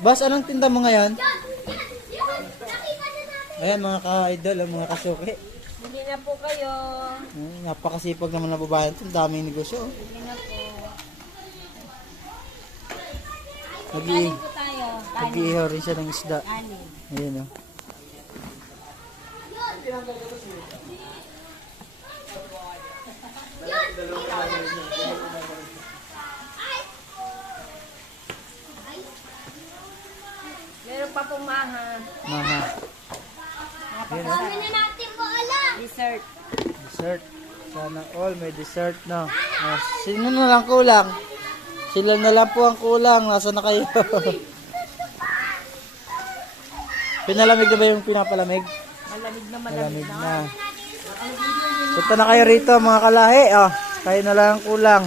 Boss, anong tinda mo ngayon? Ayan mga ka-idol, mga kasuki. Bili na po kayo. Napakasipag naman na babayan ito. Ang daming negosyo. Bili na po. Nag-i- Kanin po tayo. Kanin. Nag-iihaw rin siya ng isda. Kanin. Ayan o. Meron pa pong maha. Maha. Napakasarap. na natin po alam. Dessert. Dessert. Sana all may dessert na. Sino na lang kulang? Sila na lang po ang kulang. Nasa na kayo? Pinalamig na ba yung pinapalamig? Malamig na Malamig na. Punta na kayo rito mga kalahi. Kayo na lang ang kulang.